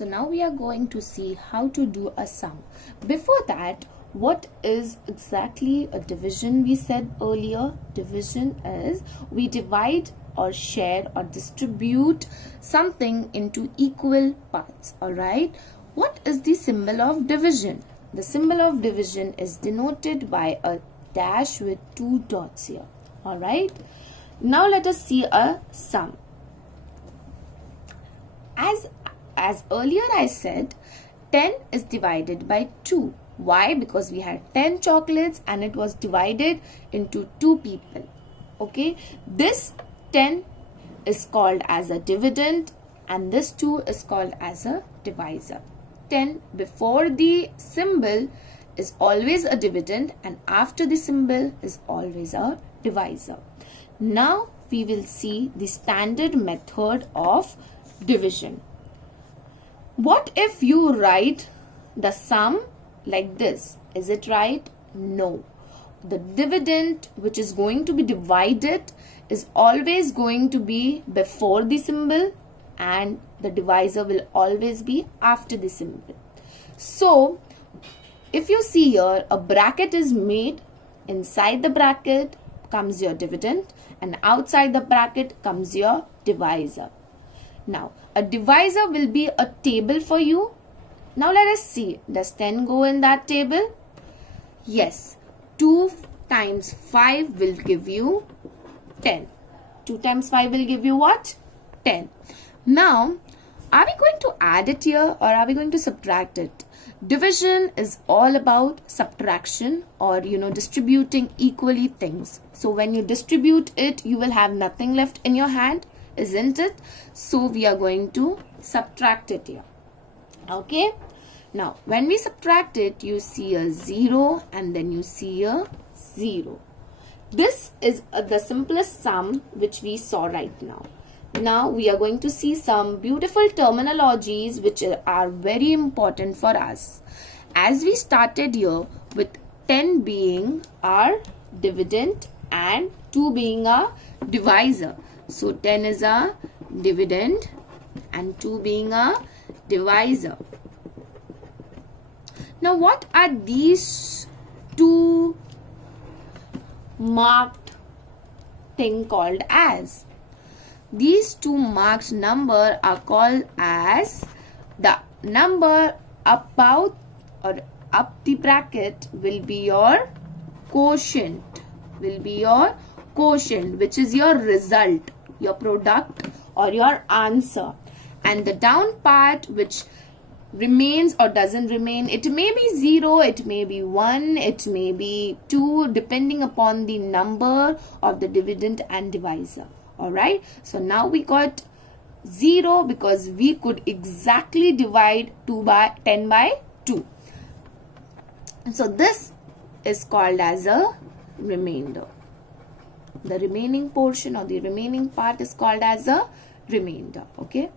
So now we are going to see how to do a sum. Before that, what is exactly a division? We said earlier, division is we divide or share or distribute something into equal parts. Alright, what is the symbol of division? The symbol of division is denoted by a dash with two dots here. Alright, now let us see a sum. As earlier I said, 10 is divided by 2. Why? Because we had 10 chocolates and it was divided into 2 people. Okay, this 10 is called as a dividend and this 2 is called as a divisor. 10 before the symbol is always a dividend and after the symbol is always a divisor. Now we will see the standard method of division. What if you write the sum like this? Is it right? No. The dividend which is going to be divided is always going to be before the symbol and the divisor will always be after the symbol. So, if you see here, a bracket is made. Inside the bracket comes your dividend and outside the bracket comes your divisor. Now, a divisor will be a table for you. Now, let us see. Does 10 go in that table? Yes. 2 times 5 will give you 10. 2 times 5 will give you what? 10. Now, are we going to add it here or are we going to subtract it? Division is all about subtraction or distributing equally things. So, when you distribute it, you will have nothing left in your hand. Isn't it? So we are going to subtract it here. Okay. Now when we subtract it, you see a 0 and then you see a 0. This is the simplest sum which we saw right now. Now we are going to see some beautiful terminologies which are very important for us. As we started here with 10 being our dividend and 2 being our divisor. So 10 is a dividend and 2 being a divisor. Now what are these 2 marked thing called as? These 2 marked number are called as the number about or up the bracket will be your quotient. Which is your result, your product or your answer, and the down part which remains or doesn't remain, it may be 0, it may be 1, it may be 2 depending upon the number of the dividend and divisor. Alright, so now we got 0 because we could exactly divide 10 by 2. So this is called as a remainder. The remaining portion or the remaining part is called as a remainder. Okay.